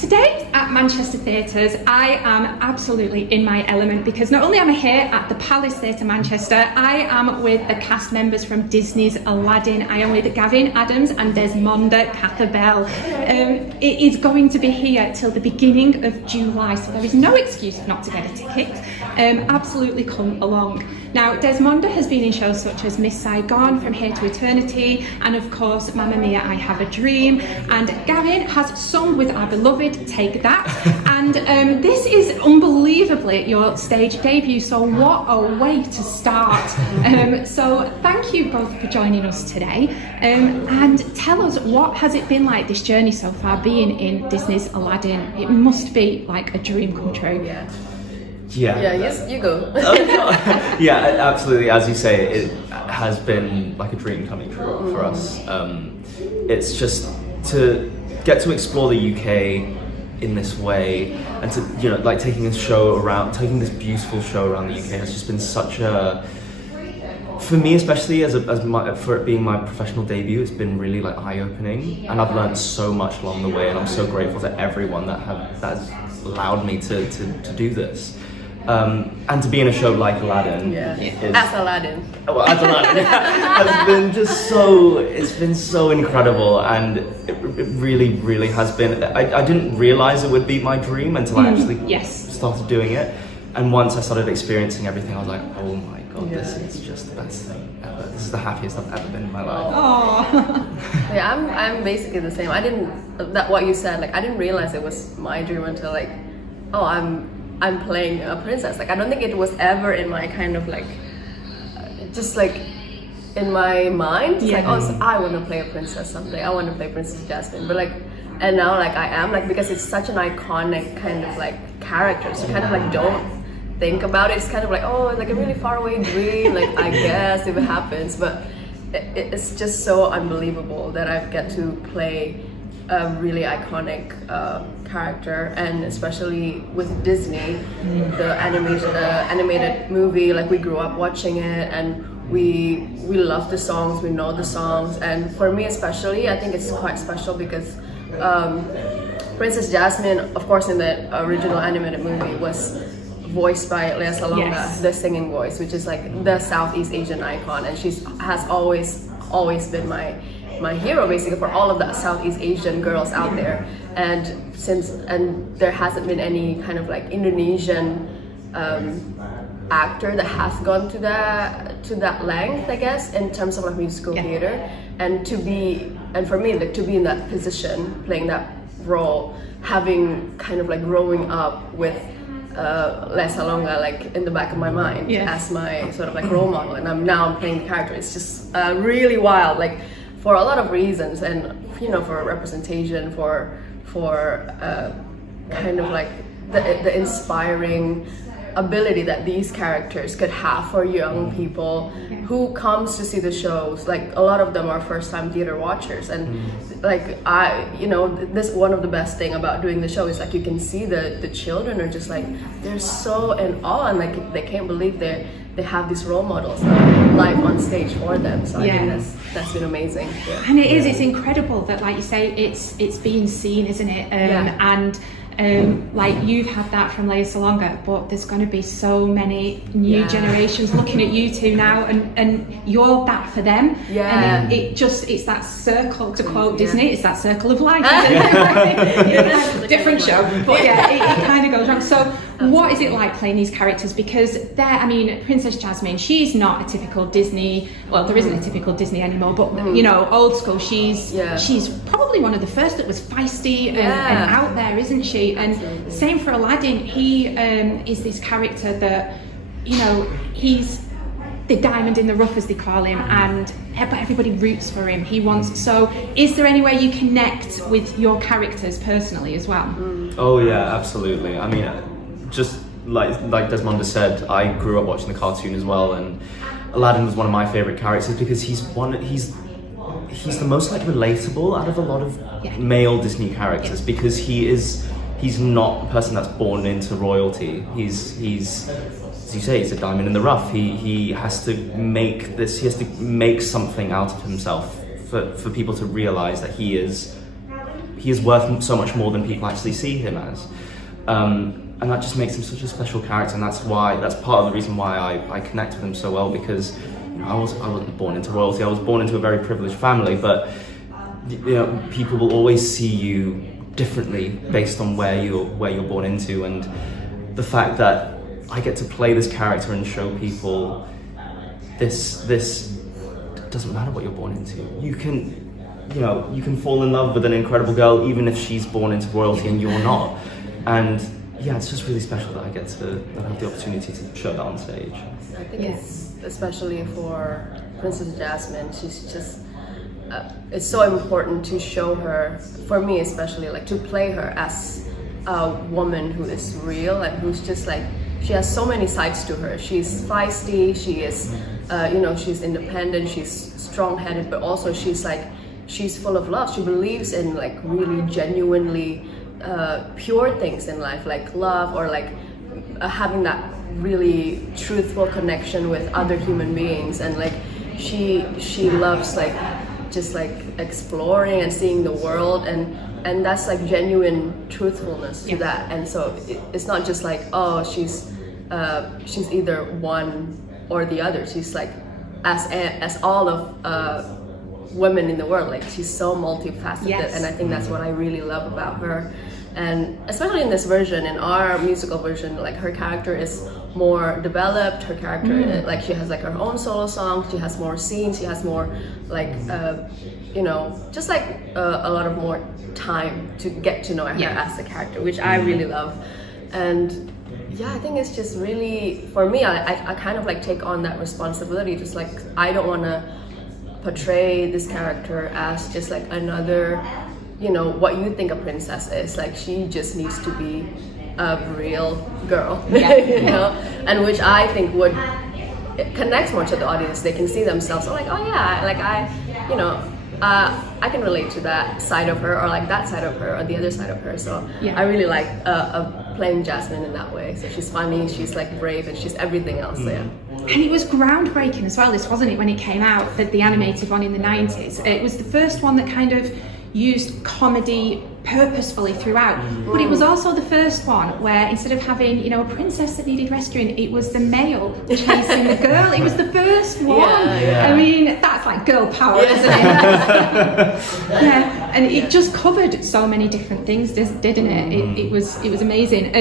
Today at Manchester Theatres, I am absolutely in my element because not only am I here at the Palace Theatre Manchester, I am with the cast members from Disney's Aladdin. I am with Gavin, Adams and Desmonda, Cathabel. It is going to be here till the beginning of July, so there is no excuse not to get a ticket. Absolutely come along. Now, Desmonda has been in shows such as Miss Saigon, From Here to Eternity, and of course, Mamma Mia, I Have a Dream. And Gavin has sung with our beloved Take That. And this is unbelievably your stage debut, so what a way to start. So thank you both for joining us today. And tell us, what has it been like, this journey so far, being in Disney's Aladdin? It must be like a dream come true. Yeah, yes, you go. Yeah, absolutely. As you say, it has been like a dream coming true for us. It's just to get to explore the UK in this way, and to, you know, like taking this beautiful show around the UK has just been such a, for me especially for it being my professional debut, it's been really like eye-opening, and I've learned so much along the way, and I'm so grateful to everyone that has allowed me to do this. And to be in a show like Aladdin, as Aladdin, has been it's been so incredible, and it really, really has been. I didn't realize it would be my dream until I actually started doing it, and once I started experiencing everything, I was like, oh my god, this is just the best thing ever. This is the happiest I've ever been in my life. Oh. Yeah, I'm basically the same. What you said, like I didn't realize it was my dream until like, oh, I'm playing a princess. Like I don't think it was ever in my kind of like, just like in my mind. It's like, oh, so I want to play a princess someday. I want to play Princess Jasmine. But like, and now like I am, like, because it's such an iconic kind of like character. So kind of like don't think about it. It's kind of like, oh, like a really far away dream. Like I guess if it happens, but it's just so unbelievable that I get to play a really iconic character, and especially with Disney, the animated movie, like we grew up watching it, and we love the songs, we know the songs, and for me especially, I think it's quite special because Princess Jasmine, of course, in the original animated movie was voiced by Lea Salonga, the singing voice, which is like the Southeast Asian icon, and she has always been my hero basically for all of the Southeast Asian girls out there, and there hasn't been any kind of like Indonesian actor that has gone to that length, I guess, in terms of like musical theater, and for me, like to be in that position, playing that role, having kind of like growing up with Lea Salonga like in the back of my mind as my sort of like role model, and I'm playing the character. It's just really wild, like for a lot of reasons, and you know, for representation, for kind of like the inspiring ability that these characters could have for young people who comes to see the shows. Like a lot of them are first-time theater watchers, and like this one of the best thing about doing the show is like you can see the children are just like, they're so in awe, and like they can't believe they have these role models live on stage for them. So I think that's been amazing. And it's incredible that, like you say, it's being seen, isn't it? And like you've had that from Lea Salonga, but there's going to be so many new generations looking at you two now, and you're that for them. And it's that circle, to quote Disney, it's that circle of life. Different show, but it kind of goes wrong. So what is it like playing these characters? Because Princess Jasmine, she's not a typical Disney, well, there isn't a typical Disney anymore, but you know, old school, she's probably one of the first that was feisty and out there, isn't she? And same for Aladdin, he is this character that, you know, he's the diamond in the rough, as they call him, but everybody roots for him. So is there any way you connect with your characters personally as well? Oh yeah, absolutely. I mean, just like Desmonda said, I grew up watching the cartoon as well, and Aladdin was one of my favorite characters because he's the most like relatable out of a lot of male Disney characters, because he's not a person that's born into royalty. He's as you say, he's a diamond in the rough. He has to make something out of himself for people to realize that he is he is worth so much more than people actually see him as. And that just makes him such a special character, and that's part of the reason why I connect with him so well, because I wasn't born into royalty. I was born into a very privileged family, but people will always see you differently based on where you're born into, and the fact that I get to play this character and show people this doesn't matter what you're born into. You can fall in love with an incredible girl even if she's born into royalty and you're not. And yeah, it's just really special that I get to have the opportunity to show that on stage. I think it's especially for Princess Jasmine. She's just it's so important to show her, for me especially, like to play her as a woman who is real and who's just like, she has so many sides to her. She's feisty, she is she's independent, she's strong-headed, but also she's full of love. She believes in like really genuinely pure things in life, like love, or like having that really truthful connection with other human beings. And like she loves like just like exploring and seeing the world, and that's like genuine truthfulness to that. And so it's not just like, oh, she's either one or the other. She's like as all of women in the world. Like she's so multifaceted, and I think that's what I really love about her. And especially in this version, in our musical version, like her character is more developed. Her character, like she has like her own solo song. She has more scenes. She has more like just like a lot of more time to get to know her as a character, which I really love. And yeah, I think it's just really, for me, I kind of like take on that responsibility. Just like, I don't want to portray this character as just like another, what you think a princess is. Like, she just needs to be a real girl, and which I think would connect more to the audience. They can see themselves, like, oh yeah, like I can relate to that side of her, or like that side of her, or the other side of her. So I really like playing Jasmine in that way. So she's funny, she's like brave, and she's everything else. So yeah. And it was groundbreaking as well, this wasn't it, when it came out, the animated one in the 90s. It was the first one that kind of used comedy purposefully throughout, but it was also the first one where instead of having a princess that needed rescuing, it was the male chasing the girl. It was the first one. I mean, that's like girl power, isn't it? And it just covered so many different things, didn't it? It was amazing.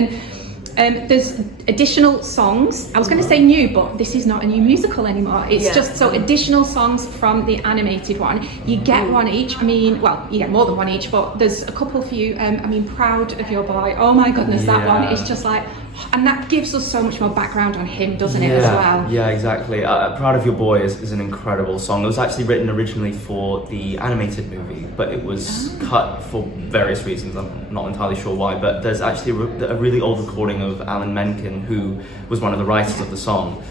And there's additional songs. I was going to say new, but this is not a new musical anymore. It's just so additional songs from the animated one. You get one each. I mean, well, you get more than one each, but there's a couple for you. I mean, Proud of Your Boy. Oh my goodness, that one is just like, and that gives us so much more background on him, doesn't it, as well? Yeah, exactly. Proud of Your Boy is an incredible song. It was actually written originally for the animated movie, but it was cut for various reasons. I'm not entirely sure why, but there's actually a really old recording of Alan Menken, who was one of the writers of the song,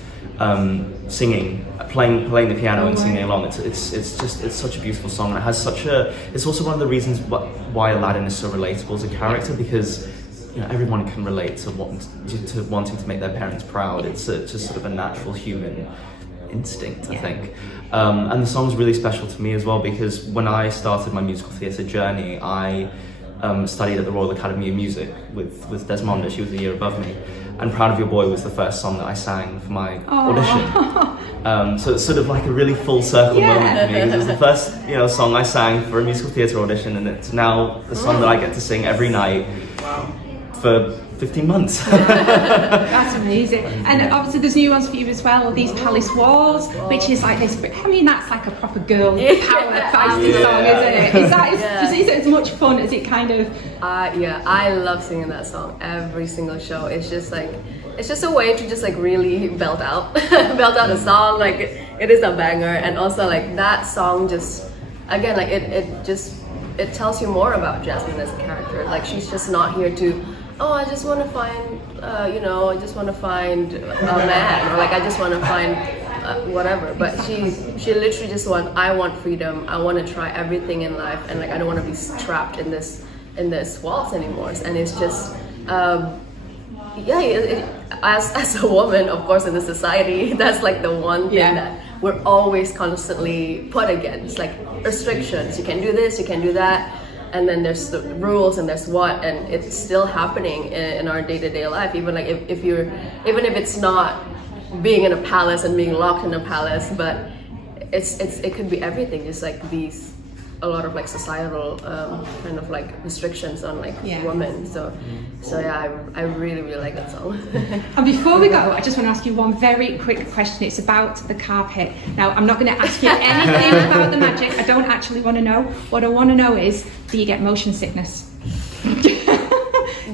singing, playing the piano and singing along. It's such a beautiful song, and it has it's also one of the reasons why Aladdin is so relatable as a character, because everyone can relate to wanting to make their parents proud. It's just sort of a natural human instinct, I think. And the song's really special to me as well, because when I started my musical theatre journey, I studied at the Royal Academy of Music with Desmonda. She was a year above me, and Proud of Your Boy was the first song that I sang for my audition. So it's sort of like a really full circle moment for me, because it was the first song I sang for a musical theatre audition, and it's now the song that I get to sing every night for 15 months. That's amazing. And obviously there's new ones for you as well, these Palace Walls, which is like this, I mean, that's like a proper girl power feisty song, isn't it? Is it as much fun as it kind of... I love singing that song every single show. It's just like, it's just a way to just like really belt out a song. Like it is a banger, and also like that song just, again, like it tells you more about Jasmine as a character. Like, she's just not here to, I just want to find, I just want to find a man, or like I just want to find whatever. But she literally just I want freedom. I want to try everything in life, and like I don't want to be trapped in this walls anymore. And it's just, as a woman, of course, in the society, that's like the one thing that we're always constantly put against, like restrictions. You can do this, you can do that. and then there's the rules and there's what, and it's still happening in our day-to-day life. Even like even if it's not being in a palace and being locked in a palace, but it could be everything. Just like a lot of like societal kind of like restrictions on like women. So yeah, I really like that song. And before we go, I just want to ask you one very quick question. It's about the carpet. Now, I'm not going to ask you anything about the magic. I don't actually want to know. What I want to know is, do you get motion sickness?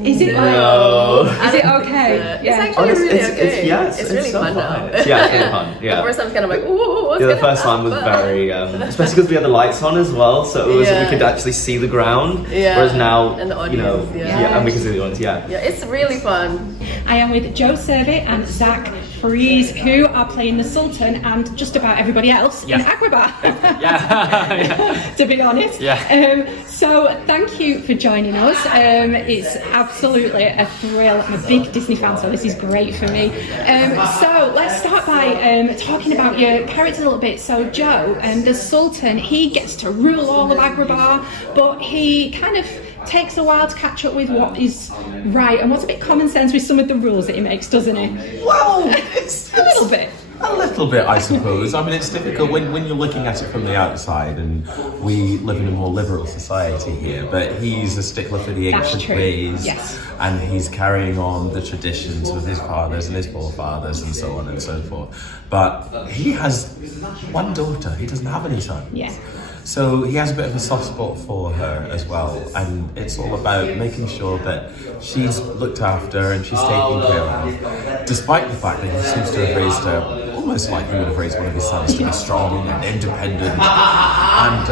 Is it is it okay? It's actually really okay. It's really so fun now. Yeah, it's really fun. Yeah. The first time was kind of like, ooh, what's the first time was very, especially because we had the lights on as well, so it was we could actually see the ground. Yeah. Whereas now, and the audience, and we can see the audience. Yeah. Yeah, it's really fun. I am with Servi and Zach Frieze, who are playing the Sultan and just about everybody else in Agrabah. To be honest. So thank you for joining us. It's absolutely a thrill. I'm a big Disney fan, so this is great for me. So let's start by talking about your character a little bit. So Joe, the Sultan, he gets to rule all of Agrabah, but he kind of takes a while to catch up with what is right and what's a bit common sense with some of the rules that he makes, doesn't he? Well, it's a little bit. A little bit, I suppose. I mean, it's difficult when you're looking at it from the outside, and we live in a more liberal society here, but he's a stickler for the ancient ways, and he's carrying on the traditions of his fathers and his forefathers and so on and so forth. But he has one daughter, he doesn't have any sons. So he has a bit of a soft spot for her as well, and it's all about making sure that she's looked after and she's taken care of, despite the fact that he seems to have raised her almost like he would have raised one of his sons to be strong and independent. And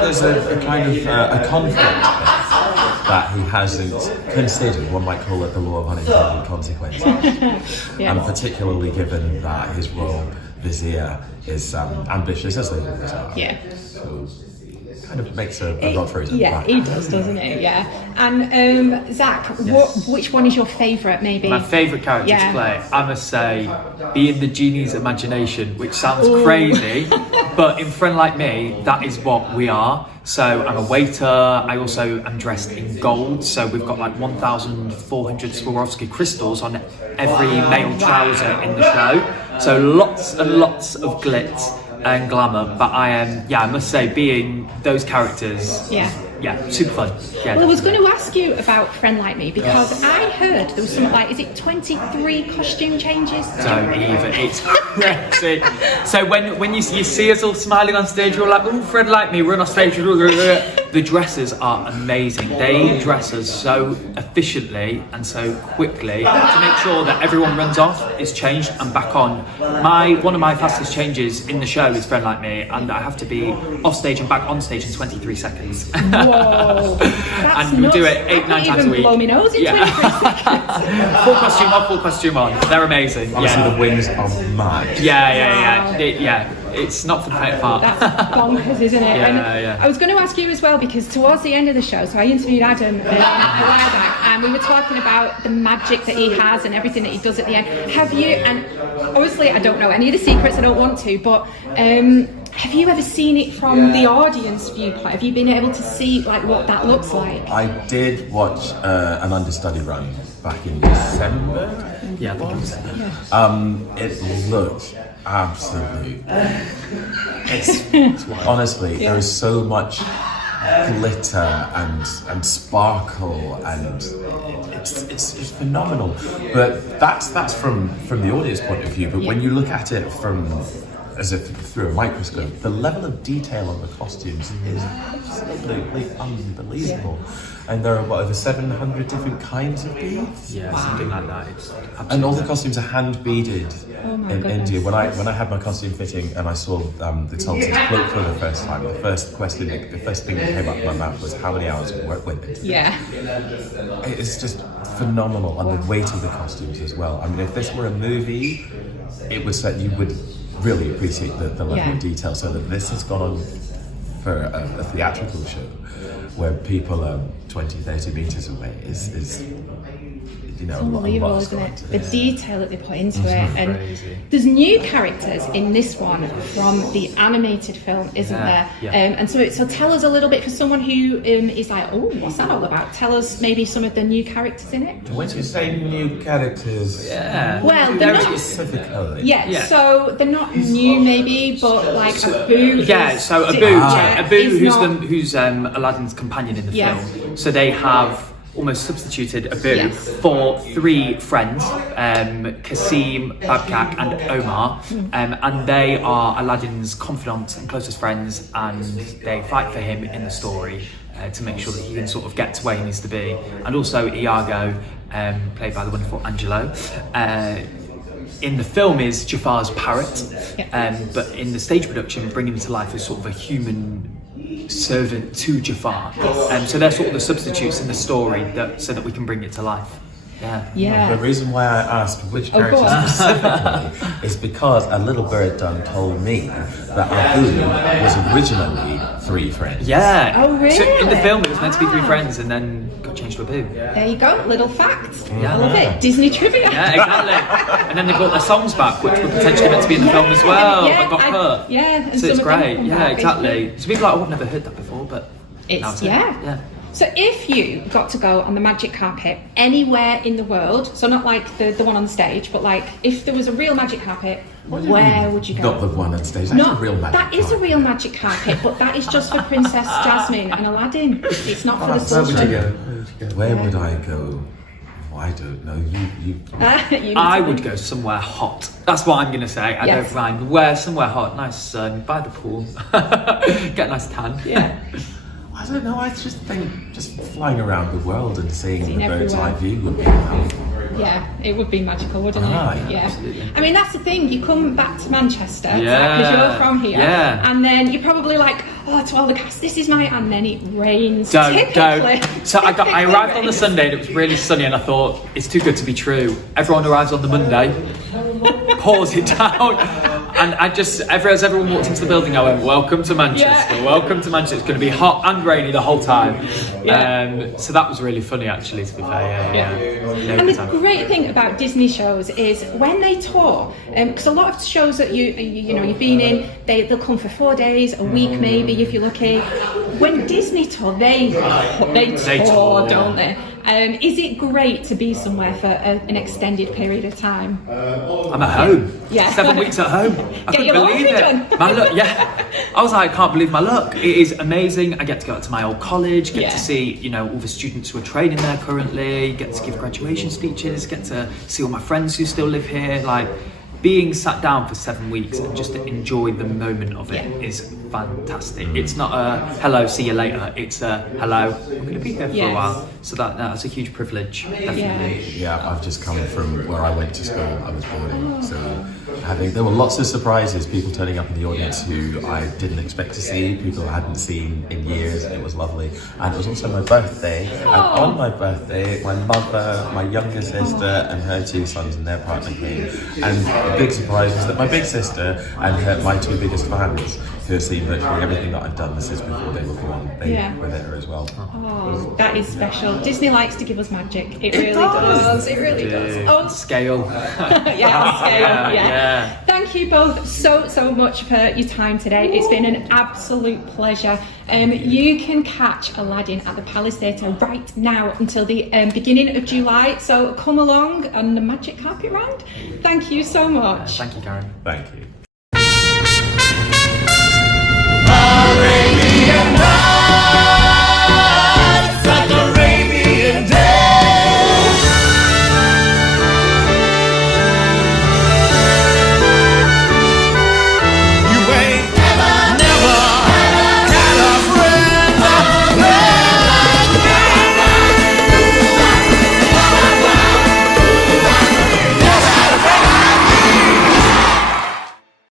there's a kind of a conflict that he hasn't considered. One might call it the law of unintended consequences. And particularly given that his royal vizier is ambitious as they always are. So kind of makes a rod for his own back. He does, doesn't he? And Zach, which one is your favourite, maybe? My favourite character to play, I must say, being the genie's imagination, which sounds crazy, but in Friend Like Me, that is what we are. So I'm a waiter, I also am dressed in gold, so we've got like 1,400 Swarovski crystals on every male trouser in the show. So lots and lots of glitz and glamour, but I am, I must say, being those characters, super fun. Well, I was going to ask you about Friend Like Me, because I heard there was something like, is it 23 costume changes? Don't even, it's crazy. So when you see us all smiling on stage, we're like, oh, Friend Like Me, we're on stage. The dresses are amazing. They dress us so efficiently and so quickly to make sure that everyone runs off, is changed and back on. One of my fastest changes in the show is Friend Like Me, and I have to be off stage and back on stage in 23 seconds. Whoa, that's and we do it 8-9 times a week. Blow my nose in 23 seconds. Full costume off, full costume on. They're amazing. Honestly, the wings are mad. It's not for the faint of heart. That's bonkers, isn't it? I was going to ask you as well, because towards the end of the show, so I interviewed Adam and we were talking about the magic that he has and everything that he does at the end. Have you, and obviously I don't know any of the secrets, I don't want to, but have you ever seen it from the audience viewpoint? Have you been able to see like what that looks like? I did watch an understudy run back in December. Yeah, I think it was. It looked absolute. It's honestly, there is so much glitter and sparkle, and it's phenomenal. But that's from the audience point of view. But when you look at it from as if through a microscope, the level of detail on the costumes is absolutely unbelievable. And there are over 700 different kinds of beads. Yeah, something like that. And all the costumes are hand beaded in India. When I had my costume fitting and I saw the Sultan's cloak for the first time, the first thing that came up in my mouth was how many hours of work went into it. It's just phenomenal, and the weight of the costumes as well. I mean, if this were a movie, it was that you would really appreciate the level of detail. So that this has gone on for a theatrical show where people are 20-30 meters away is you know, It's unbelievable, a lot's isn't gone it? into The this. detail that they put into it, and Crazy. there's new characters in this one from the animated film, isn't there? Yeah. And so tell us a little bit for someone who is like, oh, what's that all about? Tell us maybe some of the new characters in it. When you say new characters, Yeah. Well, There they're is- not, specifically, yeah, so they're not new maybe, but like Abu. Yeah, is- so Abu, yeah, Abu is who's not- who's Aladdin's companion in the Yeah. film. So they have almost substituted Abu Yes. for three friends, Kasim, Babkak and Omar, and they are Aladdin's confidants and closest friends, and they fight for him in the story to make sure that he can sort of get to where he needs to be. And also Iago, played by the wonderful Angelo, in the film is Jafar's parrot, but in the stage production, bring him to life as sort of a human servant to Jafar. So they're sort of the substitutes in the story so that we can bring it to life. Yeah. Yeah. The reason why I asked which Oh, go character on. specifically is because a little bird done told me that Abu was originally three friends. Yeah. Oh, really? So in the film, it was meant to be three Wow. friends, and then got changed to Abu. There you go, little fact. Yeah. I love it. Disney trivia. Yeah, exactly. And then they brought their songs back, which were potentially meant to be in the film as well, but got cut. Yeah, and So some it's of them great. come Yeah, back, exactly. So people are like, oh, I've never heard that before, but now It's it's yeah. Yeah. So if you got to go on the magic carpet anywhere in the world, so not like the one on the stage, but like if there was a real magic carpet, where would you go? Not the one on stage. That's a real magic that is a carpet. real magic carpet, but that is just for Princess Jasmine and Aladdin. It's not for the Where would you Sultan. go? Where would I go? Oh, I don't know. You You need I to- would go somewhere hot. That's what I'm going to say. I Yes. don't mind. Where somewhere hot, nice sun, by the pool, get a nice tan. Yeah. I don't know. I just think just flying around the world and seeing Seeing the bird's everywhere. eye view would be enough. Yeah, it would be magical, wouldn't it? Ah, Yeah. absolutely. I mean, that's the thing. You come back to Manchester because Yeah. you're from here, Yeah. and then you're probably like, "Oh, to all the cast, this is my," and then it rains. Don't. Typically. So I Typically arrived on the rains. Sunday and it was really sunny, and I thought it's too good to be true. Everyone arrives on the Monday, pours it down, and as everyone walked into the building, I went, "Welcome to Manchester. Yeah. Welcome to Manchester. It's going to be hot and rainy the whole time." Yeah. So that was really funny, actually. To be fair, yeah. And good the time. great thing about Disney shows is when they tour, because a lot of shows that you've been in, they'll come for 4 days, a week maybe if you're lucky. When Disney tour, they tour, tour. don't they? Is it great to be somewhere for an extended period of time? I'm at home. Yeah. 7 weeks at home. I couldn't your believe laundry it. done. My luck, yeah. I was like, I can't believe my luck. It is amazing. I get to go out to my old college, get Yeah. to see, all the students who are training there currently, get to give graduation speeches, get to see all my friends who still live here. Like, being sat down for 7 weeks and just to enjoy the moment of it is fantastic. It's not a hello, see you later. It's a hello, I'm going to be here for a Yes. while. So that's a huge privilege, definitely. Yeah, I've just come from where I went to school. I was born in, so there were lots of surprises. People turning up in the audience who I didn't expect to see, people I hadn't seen in years. It was lovely, and it was also my birthday. And on my birthday, my mother, my younger sister, and her two sons and their partner came. And the big surprise was that my big sister and my two biggest fans, who have seen virtually everything that I've done since before they were born, they were there as well. Oh, that is special. Disney likes to give us magic. It really does. It really does. Oh, Scale. yeah, scale, Yeah. Thank you both so much for your time today. It's been an absolute pleasure. You can catch Aladdin at the Palace Theatre right now until the beginning of July. So come along on the magic carpet ride. Thank you so much. Thank you, Karen. Thank you.